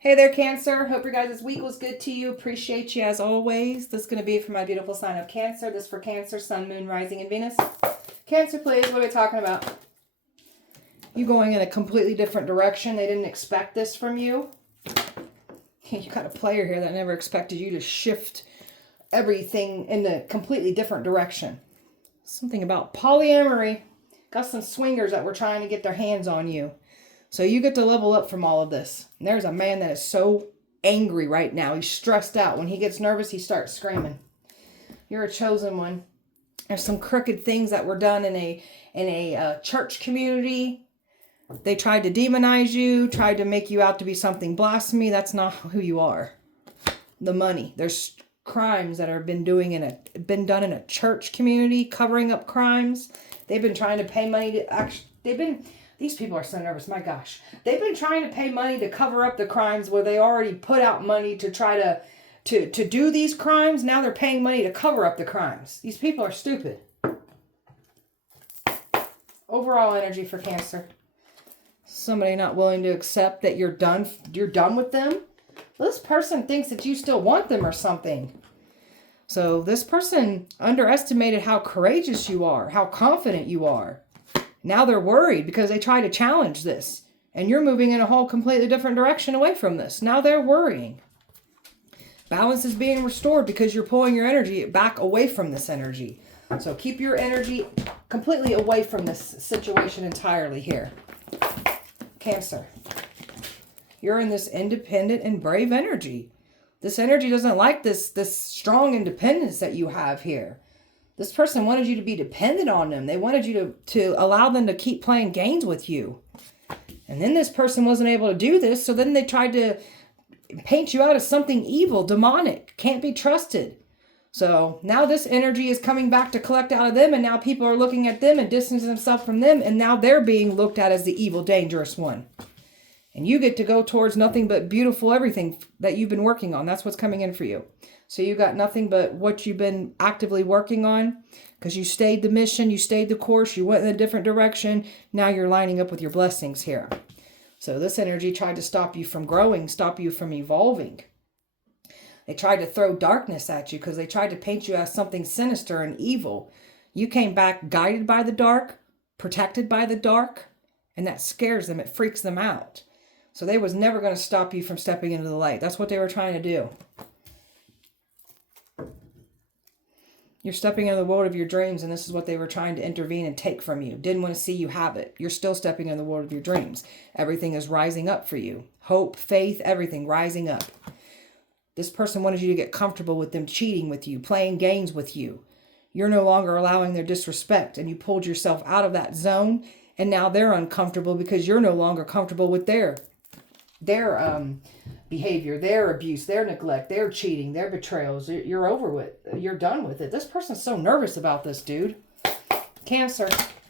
Hey there, Cancer. Hope your guys' week was good to you. Appreciate you as always. This is going to be for my beautiful sign of Cancer. This for Cancer, Sun, Moon, Rising, and Venus. Cancer, please. What are we talking about? You going in a completely different direction. They didn't expect this from you. You got a player here that never expected you to shift everything in a completely different direction. Something about polyamory. Got some swingers that were trying to get their hands on you. So you get to level up from all of this. And there's a man that is so angry right now. He's stressed out. When he gets nervous, he starts screaming. You're a chosen one. There's some crooked things that were done in a church community. They tried to demonize you, tried to make you out to be something blasphemy. That's not who you are. The money. There's crimes that have been done in a church community, covering up crimes. They've been trying to pay money to these people are so nervous. My gosh. They've been trying to pay money to cover up the crimes where they already put out money to try to do these crimes. Now they're paying money to cover up the crimes. These people are stupid. Overall energy for Cancer. Somebody not willing to accept that you're done with them. This person thinks that you still want them or something. So this person underestimated how courageous you are, how confident you are. Now they're worried because they try to challenge this. And you're moving in a whole completely different direction away from this. Now they're worrying. Balance is being restored because you're pulling your energy back away from this energy. So keep your energy completely away from this situation entirely here. Cancer. You're in this independent and brave energy. This energy doesn't like this strong independence that you have here. This person wanted you to be dependent on them. They wanted you to allow them to keep playing games with you. And then this person wasn't able to do this, so then they tried to paint you out as something evil, demonic, can't be trusted. So now this energy is coming back to collect out of them, and now people are looking at them and distancing themselves from them, and now they're being looked at as the evil, dangerous one. And you get to go towards nothing but beautiful everything that you've been working on. That's what's coming in for you. So you got nothing but what you've been actively working on because you stayed the mission, you stayed the course, you went in a different direction. Now you're lining up with your blessings here. So this energy tried to stop you from growing, stop you from evolving. They tried to throw darkness at you because they tried to paint you as something sinister and evil. You came back guided by the dark, protected by the dark, and that scares them. It freaks them out. So they was never going to stop you from stepping into the light. That's what they were trying to do. You're stepping into the world of your dreams, and this is what they were trying to intervene and take from you. Didn't want to see you have it. You're still stepping into the world of your dreams. Everything is rising up for you. Hope, faith, everything rising up. This person wanted you to get comfortable with them cheating with you, playing games with you. You're no longer allowing their disrespect, and you pulled yourself out of that zone, and now they're uncomfortable because you're no longer comfortable with their behavior, their abuse, their neglect, their cheating, their betrayals. You're over with. You're done with it. This person's so nervous about this, dude. Cancer.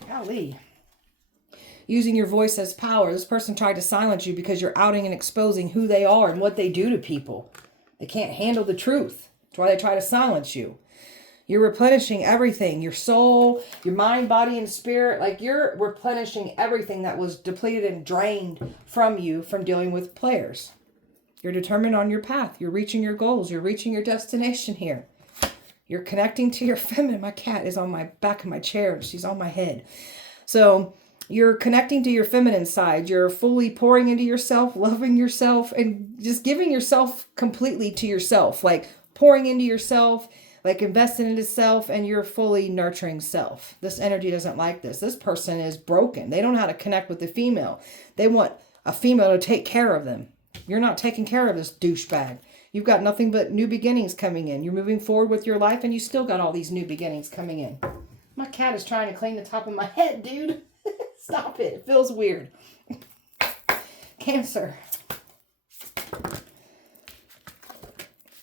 Golly. Using your voice as power. This person tried to silence you because you're outing and exposing who they are and what they do to people. They can't handle the truth. That's why they try to silence you. You're replenishing everything. Your soul, your mind, body, and spirit. Like you're replenishing everything that was depleted and drained from you from dealing with players. You're determined on your path. You're reaching your goals. You're reaching your destination here. You're connecting to your feminine. My cat is on my back of my chair. She's on my head. So you're connecting to your feminine side. You're fully pouring into yourself, loving yourself, and just giving yourself completely to yourself. Like pouring into yourself, like investing into self, and you're fully nurturing self. This energy doesn't like this. This person is broken. They don't know how to connect with the female. They want a female to take care of them. You're not taking care of this douchebag. You've got nothing but new beginnings coming in. You're moving forward with your life, and you still got all these new beginnings coming in. My cat is trying to clean the top of my head, dude. Stop it. It feels weird. Cancer.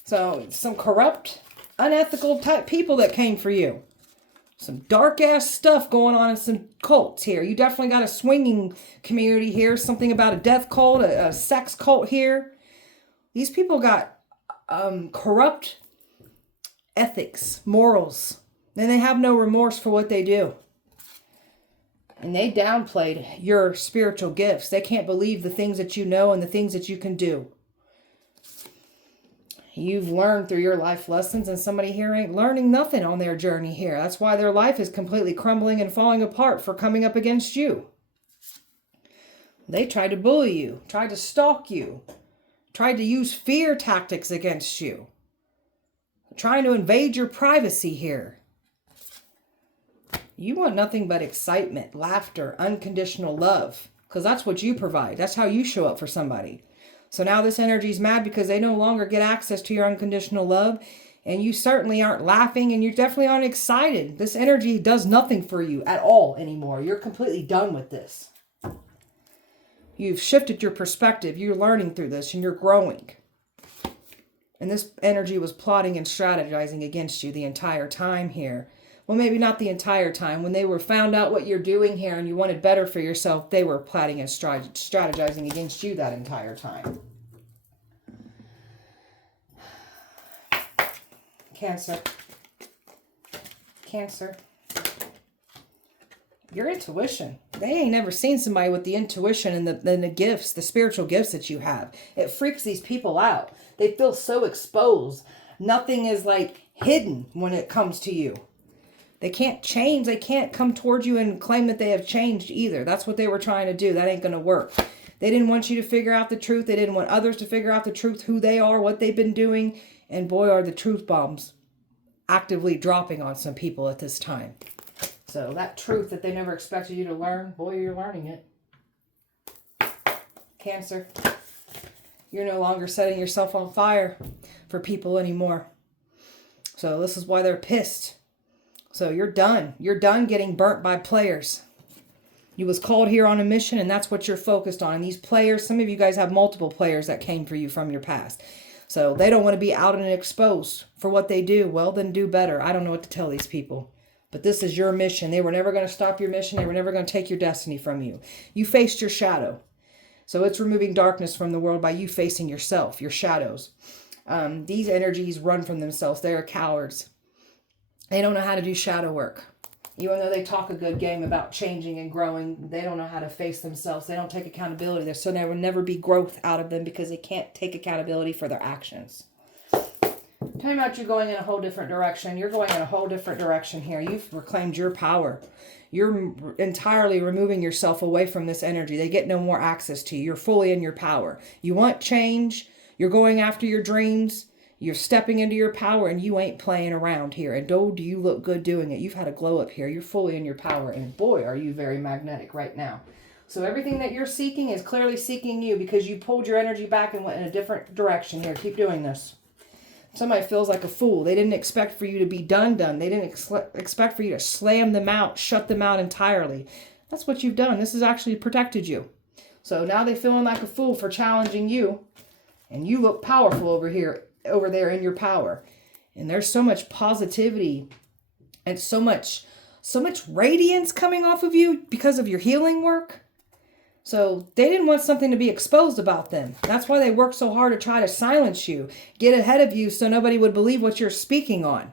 So, some corrupt, unethical type people that came for you. Some dark ass stuff going on in some cults here. You definitely got a swinging community here. Something about a death cult, a sex cult here. These people got corrupt ethics, morals. And they have no remorse for what they do. And they downplayed your spiritual gifts. They can't believe the things that you know and the things that you can do. You've learned through your life lessons, and somebody here ain't learning nothing on their journey here. That's why their life is completely crumbling and falling apart for coming up against you. They tried to bully you, tried to stalk you, tried to use fear tactics against you, trying to invade your privacy here. You want nothing but excitement, laughter, unconditional love, because that's what you provide. That's how you show up for somebody. So now this energy is mad because they no longer get access to your unconditional love, and you certainly aren't laughing, and you definitely aren't excited. This energy does nothing for you at all anymore. You're completely done with this. You've shifted your perspective. You're learning through this, and you're growing. And this energy was plotting and strategizing against you the entire time here. Well, maybe not the entire time. When they found out what you're doing here and you wanted better for yourself, they were plotting and strategizing against you that entire time. Cancer. Cancer. Your intuition. They ain't never seen somebody with the intuition and the gifts, the spiritual gifts that you have. It freaks these people out. They feel so exposed. Nothing is like hidden when it comes to you. They can't change. They can't come towards you and claim that they have changed either. That's what they were trying to do. That ain't going to work. They didn't want you to figure out the truth. They didn't want others to figure out the truth, who they are, what they've been doing. And boy, are the truth bombs actively dropping on some people at this time. So that truth that they never expected you to learn, boy, you're learning it. Cancer. You're no longer setting yourself on fire for people anymore. So this is why they're pissed. So you're done. You're done getting burnt by players. You was called here on a mission, and that's what you're focused on. And these players, some of you guys have multiple players that came for you from your past. So they don't want to be out and exposed for what they do. Well, then do better. I don't know what to tell these people. But this is your mission. They were never going to stop your mission. They were never going to take your destiny from you. You faced your shadow. So it's removing darkness from the world by you facing yourself, your shadows. These energies run from themselves. They are cowards. They don't know how to do shadow work. Even though they talk a good game about changing and growing, they don't know how to face themselves. They don't take accountability. So there will never be growth out of them because they can't take accountability for their actions. Talking about you going in a whole different direction. You're going in a whole different direction here. You've reclaimed your power. You're entirely removing yourself away from this energy. They get no more access to you. You're fully in your power. You want change. You're going after your dreams. You're stepping into your power, and you ain't playing around here. And oh, do you look good doing it. You've had a glow up here. You're fully in your power. And boy, are you very magnetic right now. So everything that you're seeking is clearly seeking you because you pulled your energy back and went in a different direction here. Keep doing this. Somebody feels like a fool. They didn't expect for you to be done. They didn't expect for you to slam them out, shut them out entirely. That's what you've done. This has actually protected you. So now they're feeling like a fool for challenging you. And you look powerful over there in your power. And there's so much positivity and so much radiance coming off of you because of your healing work. So they didn't want something to be exposed about them. That's why they worked so hard to try to silence you, get ahead of you so nobody would believe what you're speaking on.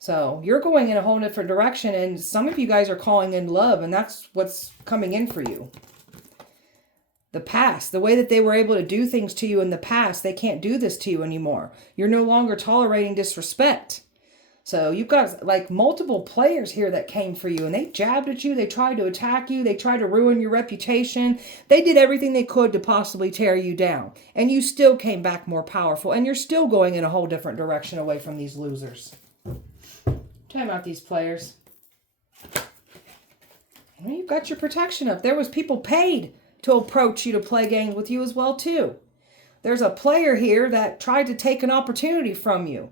So you're going in a whole different direction, and some of you guys are calling in love, and that's what's coming in for you. The past, the way that they were able to do things to you in the past, they can't do this to you anymore. You're no longer tolerating disrespect. So you've got like multiple players here that came for you, and they jabbed at you. They tried to attack you. They tried to ruin your reputation. They did everything they could to possibly tear you down. And you still came back more powerful, and you're still going in a whole different direction away from these losers. Time out these players. Well, you've got your protection up. There was people paid to approach you to play games with you as well too. There's a player here that tried to take an opportunity from you.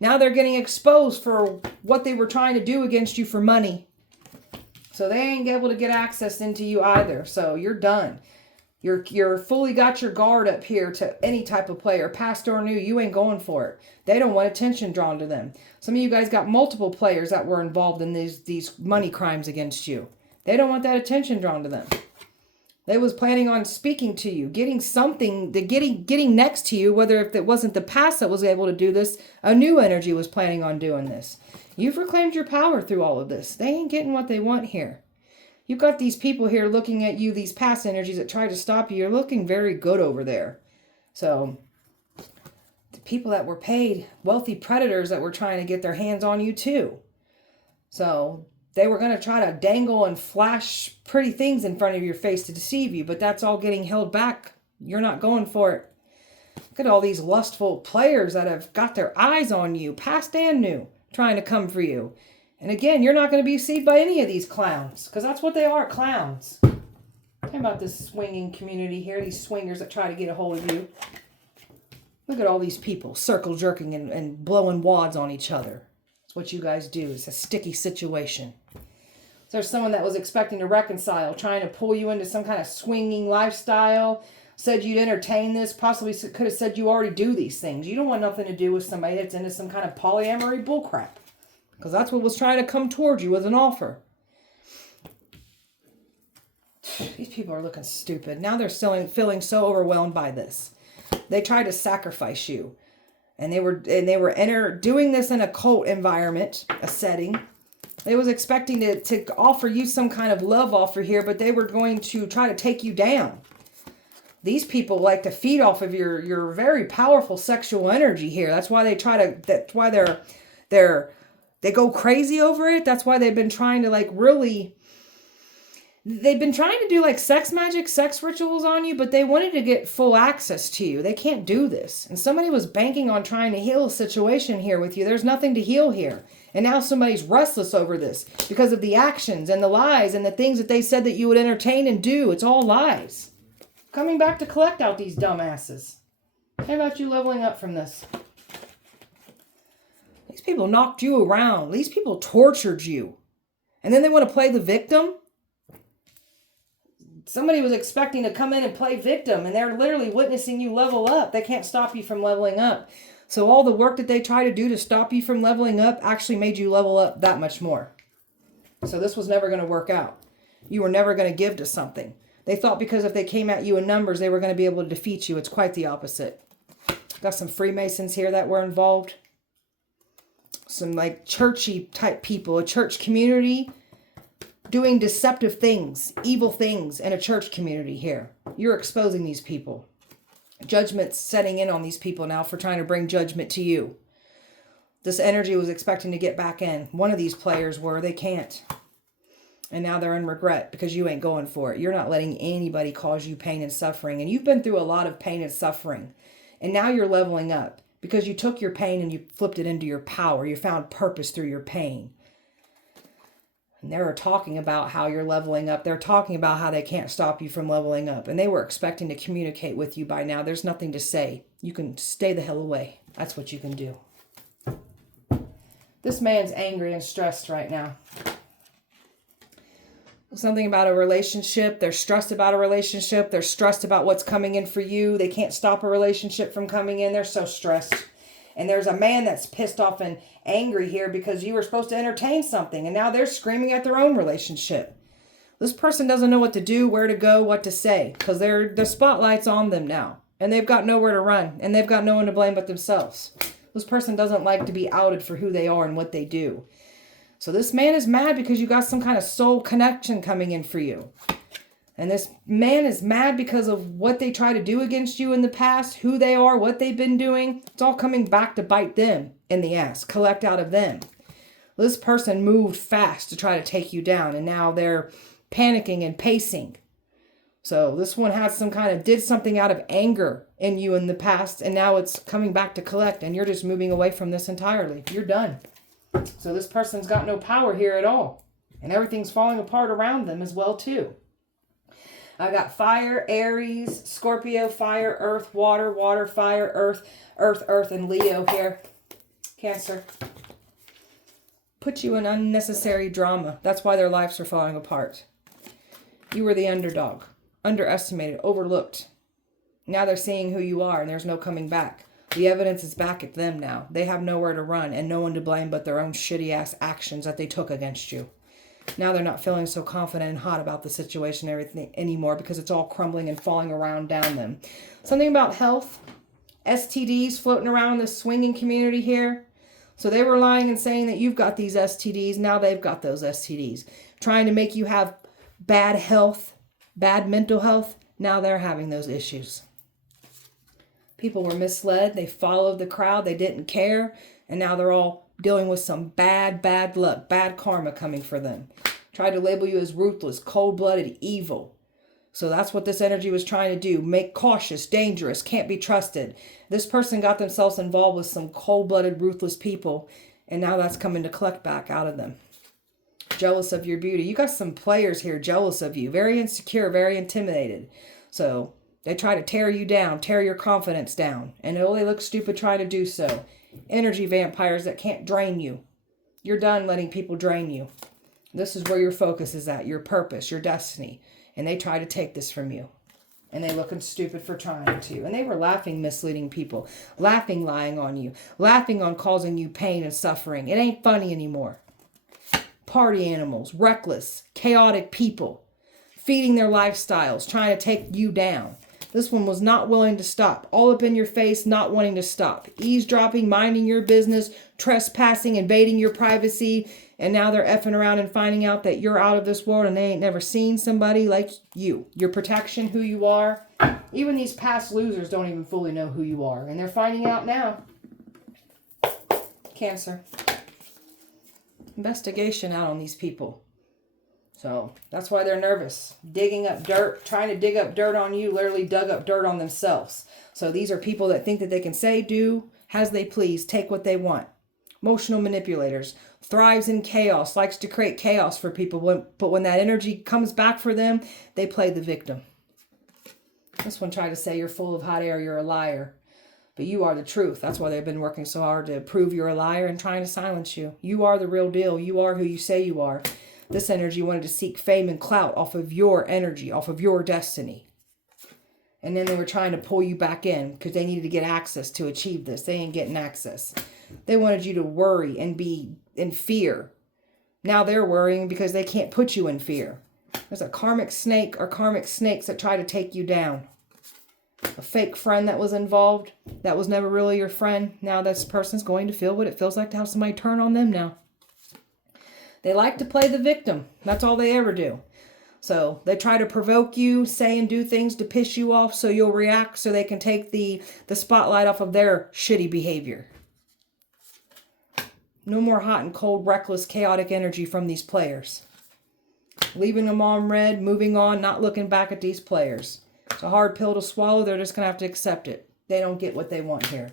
Now they're getting exposed for what they were trying to do against you for money. So they ain't able to get access into you either. So you're done. You're fully got your guard up here to any type of player. Past or new, you ain't going for it. They don't want attention drawn to them. Some of you guys got multiple players that were involved in these money crimes against you. They don't want that attention drawn to them. They was planning on speaking to you, getting something, getting next to you, whether if it wasn't the past that was able to do this, a new energy was planning on doing this. You've reclaimed your power through all of this. They ain't getting what they want here. You've got these people here looking at you, these past energies that try to stop you. You're looking very good over there. So the people that were paid, wealthy predators that were trying to get their hands on you too. So they were going to try to dangle and flash pretty things in front of your face to deceive you, but that's all getting held back. You're not going for it. Look at all these lustful players that have got their eyes on you, past and new, trying to come for you. And again, you're not going to be deceived by any of these clowns, because that's what they are, clowns. Talking about this swinging community here, these swingers that try to get a hold of you. Look at all these people circle jerking and blowing wads on each other. That's what you guys do. It's a sticky situation. So there's someone that was expecting to reconcile, trying to pull you into some kind of swinging lifestyle, said you'd entertain this, possibly could have said you already do these things. You don't want nothing to do with somebody that's into some kind of polyamory bullcrap, because that's what was trying to come towards you with an offer. These people are looking stupid. Now they're still feeling so overwhelmed by this. They tried to sacrifice you. And they were doing this in a cult environment, a setting. They was expecting to offer you some kind of love offer here, but they were going to try to take you down. These people like to feed off of your very powerful sexual energy here. That's why they go crazy over it. That's why they've been trying to they've been trying to do like sex magic, sex rituals on you, but they wanted to get full access to you. They can't do this. And somebody was banking on trying to heal a situation here with you. There's nothing to heal here. And now somebody's restless over this because of the actions and the lies and the things that they said that you would entertain and do. It's all lies. Coming back to collect out these dumbasses. How about you leveling up from this? These people knocked you around. These people tortured you. And then they want to play the victim? Somebody was expecting to come in and play victim, and they're literally witnessing you level up. They can't stop you from leveling up. So all the work that they try to do to stop you from leveling up actually made you level up that much more. So this was never going to work out. You were never going to give to something. They thought because if they came at you in numbers, they were going to be able to defeat you. It's quite the opposite. Got some Freemasons here that were involved. Some like churchy type people, a church community doing deceptive things, evil things in a church community here. You're exposing these people. Judgment's setting in on these people now for trying to bring judgment to you. This energy was expecting to get back in. One of these players were, they can't. And now they're in regret because you ain't going for it. You're not letting anybody cause you pain and suffering. And you've been through a lot of pain and suffering. And now you're leveling up because you took your pain and you flipped it into your power. You found purpose through your pain. And they were talking about how you're leveling up. They're talking about how they can't stop you from leveling up. And they were expecting to communicate with you by now. There's nothing to say. You can stay the hell away. That's what you can do. This man's angry and stressed right now. Something about a relationship. They're stressed about a relationship. They're stressed about what's coming in for you. They can't stop a relationship from coming in. They're so stressed. And there's a man that's pissed off and angry here because you were supposed to entertain something. And now they're screaming at their own relationship. This person doesn't know what to do, where to go, what to say. Because the spotlight's on them now. And they've got nowhere to run. And they've got no one to blame but themselves. This person doesn't like to be outed for who they are and what they do. So this man is mad because you got some kind of soul connection coming in for you. And this man is mad because of what they try to do against you in the past, who they are, what they've been doing. It's all coming back to bite them in the ass, collect out of them. This person moved fast to try to take you down, and now they're panicking and pacing. So this one has some kind of, did something out of anger in you in the past, and now it's coming back to collect, and you're just moving away from this entirely. You're done. So this person's got no power here at all, and everything's falling apart around them as well too. I got fire, Aries, Scorpio, fire, earth, water, water, fire, earth, earth, earth, and Leo here. Cancer. Put you in unnecessary drama. That's why their lives are falling apart. You were the underdog, underestimated, overlooked. Now they're seeing who you are and there's no coming back. The evidence is back at them now. They have nowhere to run and no one to blame but their own shitty ass actions that they took against you. Now they're not feeling so confident and hot about the situation and everything anymore because it's all crumbling and falling around down them. Something about health, STDs floating around in the swinging community here. So they were lying and saying that you've got these STDs. Now they've got those STDs. Trying to make you have bad health, bad mental health. Now they're having those issues. People were misled. They followed the crowd. They didn't care. And now they're all dealing with some bad luck, bad karma coming for them. Tried to label you as ruthless, cold-blooded, evil. So that's what this energy was trying to do. Make cautious, dangerous, can't be trusted. This person got themselves involved with some cold-blooded, ruthless people. And now that's coming to collect back out of them. Jealous of your beauty. You got some players here jealous of you. Very insecure, very intimidated. So they try to tear you down, tear your confidence down. And oh, they look stupid trying to do so. Energy vampires that can't drain you. You're done letting people drain you. This is where your focus is at, your purpose, your destiny. And they try to take this from you. And they looking stupid for trying to. And they were laughing, misleading people. Laughing, lying on you. Laughing on causing you pain and suffering. It ain't funny anymore. Party animals, reckless, chaotic people. Feeding their lifestyles, trying to take you down. This one was not willing to stop. All up in your face, not wanting to stop. Eavesdropping, minding your business, trespassing, invading your privacy. And now they're effing around and finding out that you're out of this world and they ain't never seen somebody like you. Your protection, who you are. Even these past losers don't even fully know who you are. And they're finding out now. Cancer. Investigation out on these people. So that's why they're nervous. Digging up dirt, trying to dig up dirt on you, literally dug up dirt on themselves. So these are people that think that they can say, do, as they please, take what they want. Emotional manipulators. Thrives in chaos, likes to create chaos for people. But when that energy comes back for them, they play the victim. This one tried to say you're full of hot air, you're a liar. But you are the truth. That's why they've been working so hard to prove you're a liar and trying to silence you. You are the real deal. You are who you say you are. This energy wanted to seek fame and clout off of your energy, off of your destiny. And then they were trying to pull you back in because they needed to get access to achieve this. They ain't getting access. They wanted you to worry and be in fear. Now they're worrying because they can't put you in fear. There's a karmic snake or karmic snakes that try to take you down. A fake friend that was involved, that was never really your friend. Now this person's going to feel what it feels like to have somebody turn on them now. They like to play the victim. That's all they ever do. So they try to provoke you, say and do things to piss you off so you'll react so they can take the spotlight off of their shitty behavior. No more hot and cold, reckless, chaotic energy from these players. Leaving them on red, moving on, not looking back at these players. It's a hard pill to swallow. They're just going to have to accept it. They don't get what they want here.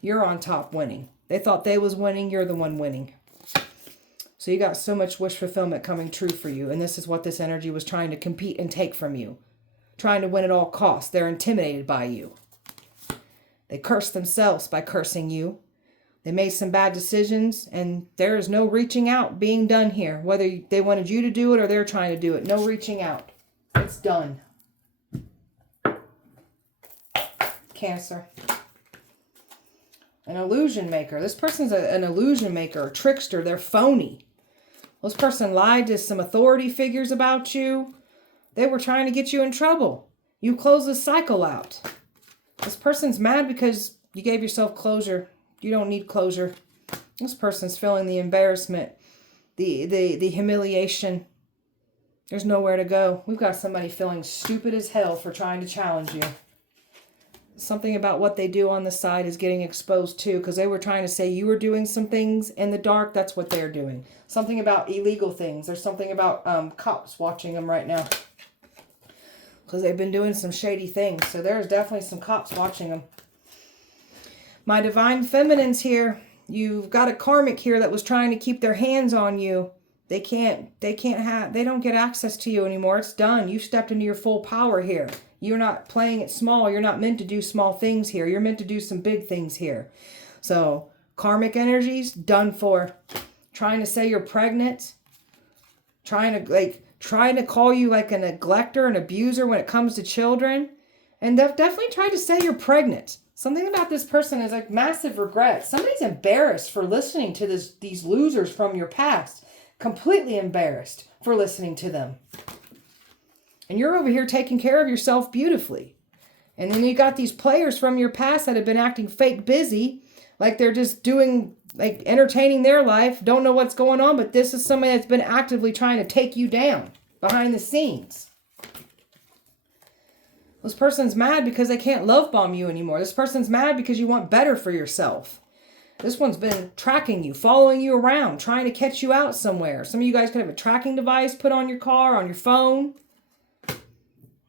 You're on top winning. They thought they was winning. You're the one winning. So you got so much wish fulfillment coming true for you. And this is what this energy was trying to compete and take from you. Trying to win at all costs. They're intimidated by you. They curse themselves by cursing you. They made some bad decisions. And there is no reaching out being done here. Whether they wanted you to do it or they're trying to do it. No reaching out. It's done. Cancer. An illusion maker. This person's an illusion maker, a trickster. They're phony. This person lied to some authority figures about you. They were trying to get you in trouble. You close the cycle out. This person's mad because you gave yourself closure. You don't need closure. This person's feeling the embarrassment, the humiliation. There's nowhere to go. We've got somebody feeling stupid as hell for trying to challenge you. Something about what they do on the side is getting exposed too, because they were trying to say you were doing some things in the dark. That's what they're doing. Something about illegal things. There's something about cops watching them right now, because they've been doing some shady things. So there's definitely some cops watching them. My divine feminines here. You've got a karmic here that was trying to keep their hands on you. They don't get access to you anymore. It's done. You stepped into your full power here. You're not playing it small. You're not meant to do small things here. You're meant to do some big things here. So karmic energies, done for. Trying to say you're pregnant. Trying to call you like a neglector, an abuser when it comes to children. And they've definitely tried to say you're pregnant. Something about this person is like massive regret. Somebody's embarrassed for listening to these losers from your past. Completely embarrassed for listening to them. And you're over here taking care of yourself beautifully. And then you got these players from your past that have been acting fake busy. Like they're just doing, like entertaining their life. Don't know what's going on. But this is somebody that's been actively trying to take you down behind the scenes. This person's mad because they can't love bomb you anymore. This person's mad because you want better for yourself. This one's been tracking you, following you around, trying to catch you out somewhere. Some of you guys could have a tracking device put on your car, on your phone.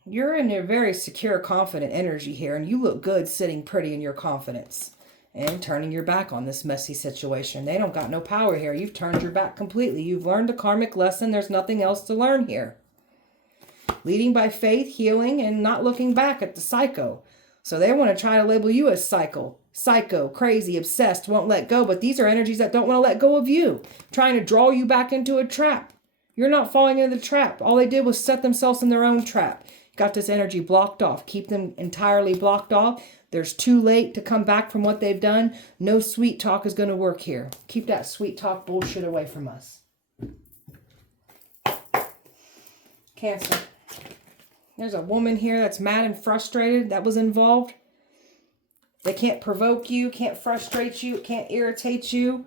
You're in a very secure, confident energy here, and you look good sitting pretty in your confidence and turning your back on this messy situation. They don't got no power here. You've turned your back completely. You've learned a karmic lesson. There's nothing else to learn here. Leading by faith, healing, and not looking back at the psycho. So they want to try to label you as psycho, crazy, obsessed, won't let go. But these are energies that don't want to let go of you, trying to draw you back into a trap. You're not falling into the trap. All they did was set themselves in their own trap. Got this energy blocked off. Keep them entirely blocked off. There's too late to come back from what they've done. No sweet talk is going to work here. Keep that sweet talk bullshit away from us. Cancer. There's a woman here that's mad and frustrated that was involved. They can't provoke you, can't frustrate you, can't irritate you.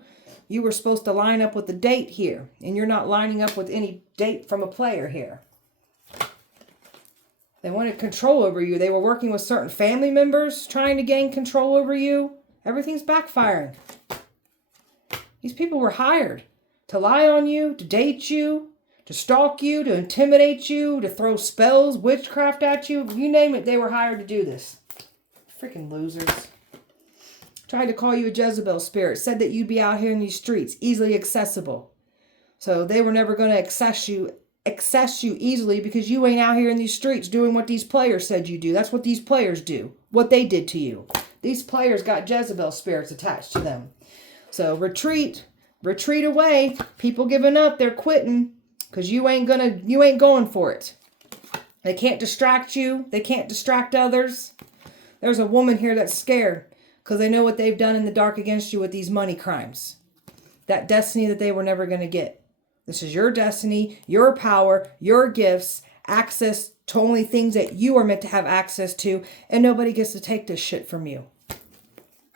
You were supposed to line up with the date here, and you're not lining up with any date from a player here. They wanted control over you. They were working with certain family members, trying to gain control over you. Everything's backfiring. These people were hired to lie on you, to date you, to stalk you, to intimidate you, to throw spells, witchcraft at you. You name it, they were hired to do this. Freaking losers. Tried to call you a Jezebel spirit. Said that you'd be out here in these streets, easily accessible. So they were never going to access you easily because you ain't out here in these streets doing what these players said you do. That's what these players do. What they did to you. These players got Jezebel spirits attached to them. So retreat away. People giving up, they're quitting. Because you ain't going for it. They can't distract you. They can't distract others. There's a woman here that's scared because they know what they've done in the dark against you with these money crimes. That destiny that they were never going to get. This is your destiny, your power, your gifts, access to only things that you are meant to have access to, and nobody gets to take this shit from you.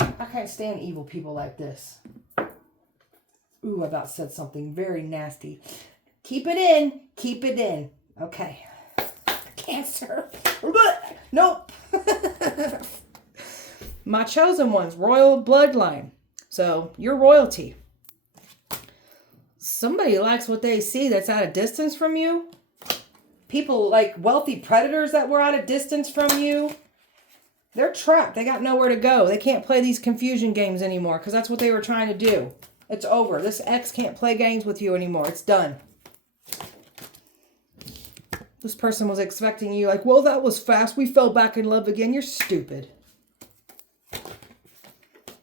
I can't stand evil people like this. Ooh, I about said something very nasty. Keep it in. Keep it in. Okay. Cancer. Nope. My chosen ones, royal bloodline. So, you're royalty. Somebody likes what they see that's at a distance from you. People like wealthy predators that were at a distance from you. They're trapped. They got nowhere to go. They can't play these confusion games anymore because that's what they were trying to do. It's over. This ex can't play games with you anymore. It's done. This person was expecting you like, well, that was fast. We fell back in love again. You're stupid.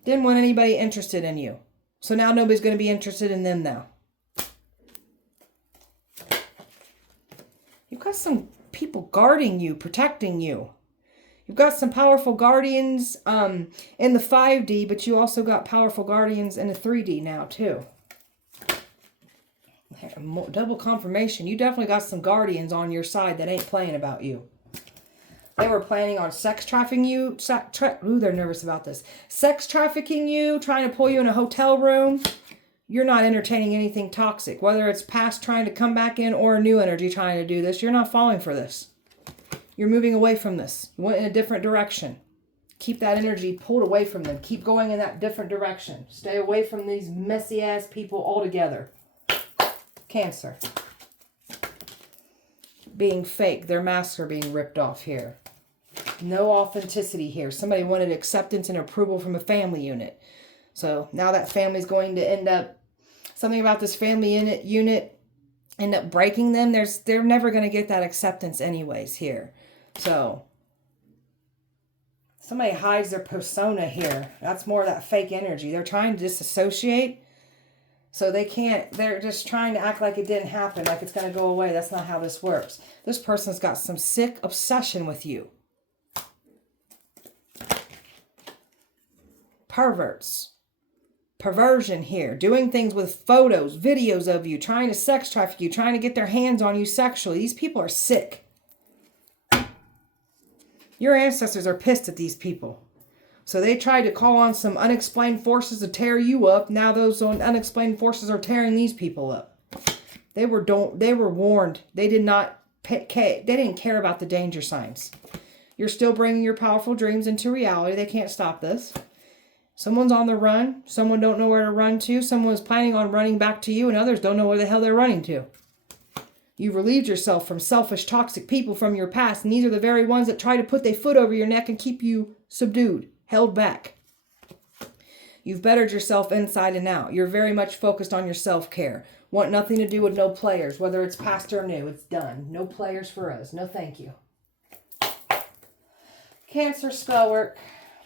Didn't want anybody interested in you. So now nobody's going to be interested in them now. You've got some people guarding you, protecting you. You've got some powerful guardians in the 5D, but you also got powerful guardians in the 3D now too. Double confirmation. You definitely got some guardians on your side that ain't playing about you. They were planning on sex trafficking you. They're nervous about this. Sex trafficking you, trying to pull you in a hotel room. You're not entertaining anything toxic. Whether it's past trying to come back in or a new energy trying to do this, you're not falling for this. You're moving away from this. You went in a different direction. Keep that energy pulled away from them. Keep going in that different direction. Stay away from these messy ass people altogether. Cancer. Being fake. Their masks are being ripped off here. No authenticity here. Somebody wanted acceptance and approval from a family unit. So now that family's going to end up, something about this family unit end up breaking them. They're never going to get that acceptance anyways here. So somebody hides their persona here. That's more of that fake energy. They're trying to disassociate. So they can't, they're just trying to act like it didn't happen, like it's going to go away. That's not how this works. This person's got some sick obsession with you. Perverts. Perversion here. Doing things with photos, videos of you, trying to sex traffic you, trying to get their hands on you sexually. These people are sick. Your ancestors are pissed at these people. So they tried to call on some unexplained forces to tear you up. Now those unexplained forces are tearing these people up. They were warned. They didn't care about the danger signs. You're still bringing your powerful dreams into reality. They can't stop this. Someone's on the run. Someone don't know where to run to. Someone's planning on running back to you, and others don't know where the hell they're running to. You've relieved yourself from selfish, toxic people from your past, and these are the very ones that try to put their foot over your neck and keep you subdued, held back. You've bettered yourself inside and out. You're very much focused on your self-care. Want nothing to do with no players, whether it's past or new. It's done. No players for us. No thank you. Cancer spell work.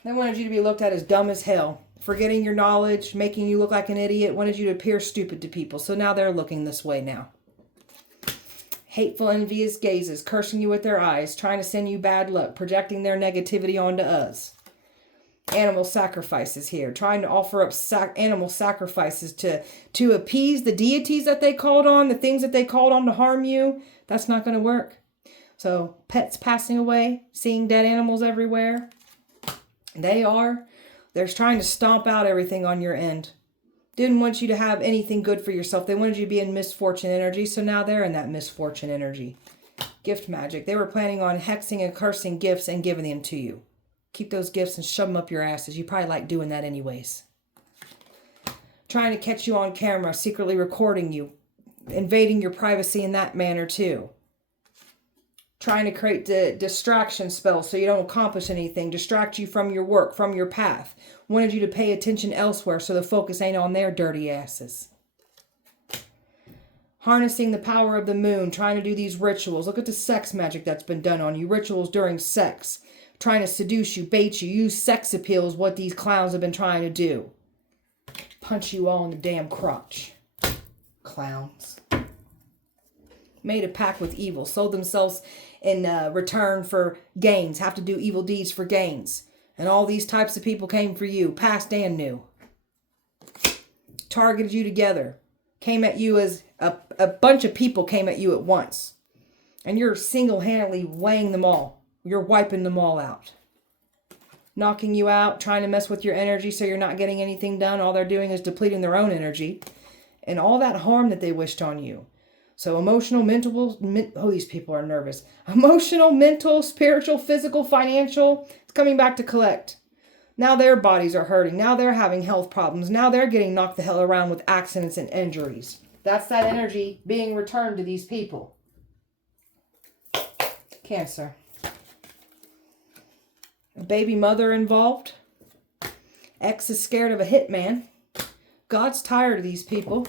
They wanted you to be looked at as dumb as hell. Forgetting your knowledge, making you look like an idiot, wanted you to appear stupid to people. So now they're looking this way now. Hateful, envious gazes, cursing you with their eyes, trying to send you bad luck, projecting their negativity onto us. Animal sacrifices here, trying to offer up animal sacrifices to appease the deities that they called on, the things that they called on to harm you. That's not going to work. So pets passing away, seeing dead animals everywhere. They're trying to stomp out everything on your end. Didn't want you to have anything good for yourself. They wanted you to be in misfortune energy, so now they're in that misfortune energy. Gift magic. They were planning on hexing and cursing gifts and giving them to you. Keep those gifts and shove them up your asses. You probably like doing that anyways. Trying to catch you on camera, secretly recording you, invading your privacy in that manner too. Trying to create the distraction spell so you don't accomplish anything. Distract you from your work, from your path. Wanted you to pay attention elsewhere so the focus ain't on their dirty asses. Harnessing the power of the moon. Trying to do these rituals. Look at the sex magic that's been done on you. Rituals during sex. Trying to seduce you, bait you. Use sex appeal is what these clowns have been trying to do. Punch you all in the damn crotch. Clowns. Made a pact with evil. Sold themselves in return for gains. Have to do evil deeds for gains. And all these types of people came for you, past and new. Targeted you together. Came at you as a bunch of people came at you at once. And you're single-handedly weighing them all. You're wiping them all out. Knocking you out, trying to mess with your energy so you're not getting anything done. All they're doing is depleting their own energy. And all that harm that they wished on you. So emotional, mental, these people are nervous. Emotional, mental, spiritual, physical, financial. It's coming back to collect. Now their bodies are hurting. Now they're having health problems. Now they're getting knocked the hell around with accidents and injuries. That's that energy being returned to these people. Cancer. A baby mother involved. Ex is scared of a hitman. God's tired of these people.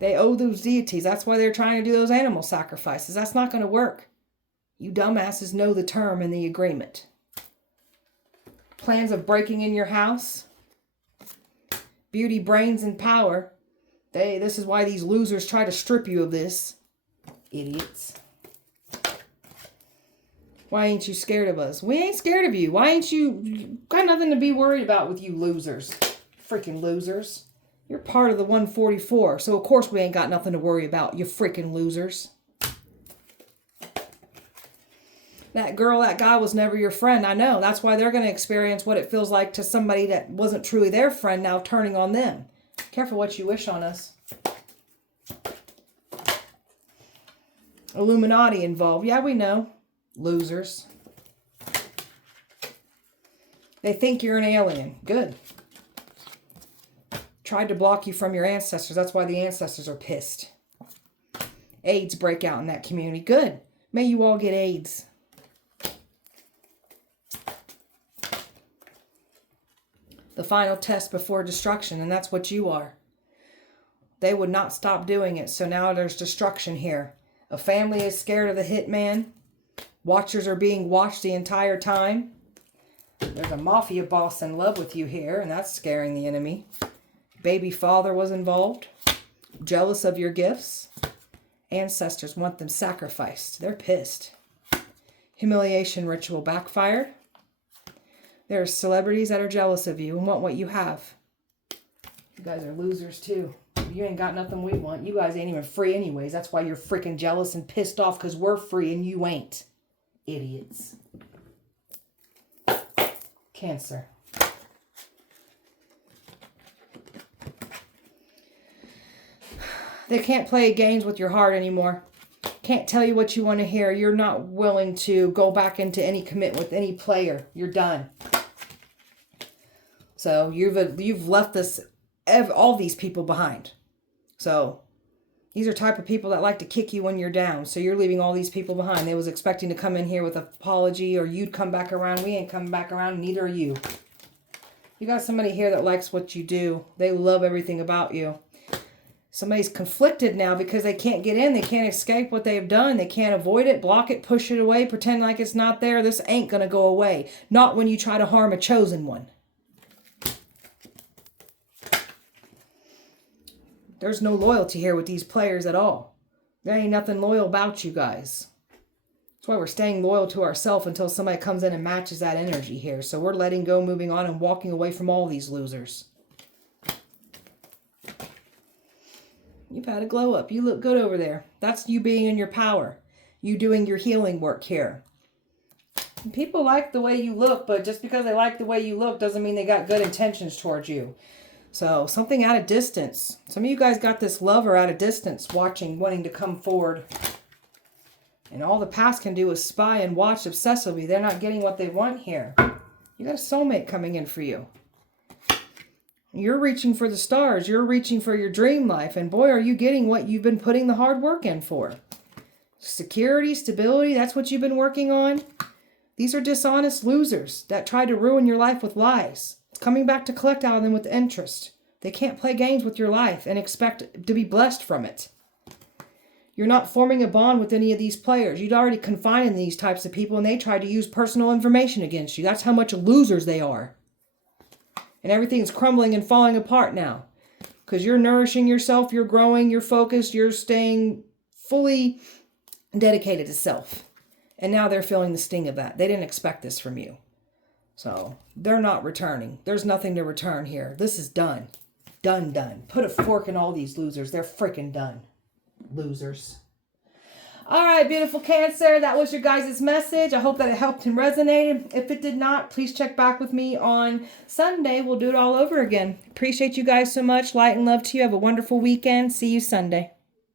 They owe those deities. That's why they're trying to do those animal sacrifices. That's not going to work. You dumbasses know the term and the agreement. Plans of breaking in your house. Beauty, brains, and power. This is why these losers try to strip you of this. Idiots. Why ain't you scared of us? We ain't scared of you. Why ain't you got nothing to be worried about with you losers? Freaking losers. You're part of the 144, so of course we ain't got nothing to worry about, you freaking losers. That girl, that guy was never your friend, I know. That's why they're going to experience what it feels like to somebody that wasn't truly their friend now turning on them. Careful what you wish on us. Illuminati involved. Yeah, we know. Losers. They think you're an alien. Good. Tried to block you from your ancestors. That's why the ancestors are pissed. AIDS break out in that community. Good. May you all get AIDS. The final test before destruction, and that's what you are. They would not stop doing it, so now there's destruction here. A family is scared of the hitman. Watchers are being watched the entire time. There's a mafia boss in love with you here, and that's scaring the enemy. Baby father was involved. Jealous of your gifts. Ancestors want them sacrificed. They're pissed. Humiliation ritual backfired. There are celebrities that are jealous of you and want what you have. You guys are losers too. You ain't got nothing we want. You guys ain't even free anyways. That's why you're freaking jealous and pissed off because we're free and you ain't. Idiots. Cancer. They can't play games with your heart anymore. Can't tell you what you want to hear. You're not willing to go back into any commitment with any player. You're done. So you've left all these people behind. So these are type of people that like to kick you when you're down. So you're leaving all these people behind. They was expecting to come in here with an apology, or you'd come back around. We ain't coming back around, neither are you. You got somebody here that likes what you do. They love everything about you. Somebody's conflicted now because they can't get in. They can't escape what they've done. They can't avoid it, block it, push it away, pretend like it's not there. This ain't going to go away. Not when you try to harm a chosen one. There's no loyalty here with these players at all. There ain't nothing loyal about you guys. That's why we're staying loyal to ourselves until somebody comes in and matches that energy here. So we're letting go, moving on, and walking away from all these losers. You've had a glow up. You look good over there. That's you being in your power. You doing your healing work here. And people like the way you look, but just because they like the way you look doesn't mean they got good intentions towards you. So something at a distance. Some of you guys got this lover at a distance watching, wanting to come forward. And all the past can do is spy and watch obsessively. They're not getting what they want here. You got a soulmate coming in for you. You're reaching for the stars. You're reaching for your dream life. And boy, are you getting what you've been putting the hard work in for. Security, stability, that's what you've been working on. These are dishonest losers that try to ruin your life with lies. It's coming back to collect out of them with interest. They can't play games with your life and expect to be blessed from it. You're not forming a bond with any of these players. You'd already confide in these types of people, and they tried to use personal information against you. That's how much losers they are. And everything's crumbling and falling apart now. Because you're nourishing yourself, you're growing, you're focused, you're staying fully dedicated to self. And now they're feeling the sting of that. They didn't expect this from you. So they're not returning. There's nothing to return here. This is done. Done. Put a fork in all these losers. They're freaking done. Losers. All right, beautiful Cancer. That was your guys' message. I hope that it helped and resonated. If it did not, please check back with me on Sunday. We'll do it all over again. Appreciate you guys so much. Light and love to you. Have a wonderful weekend. See you Sunday.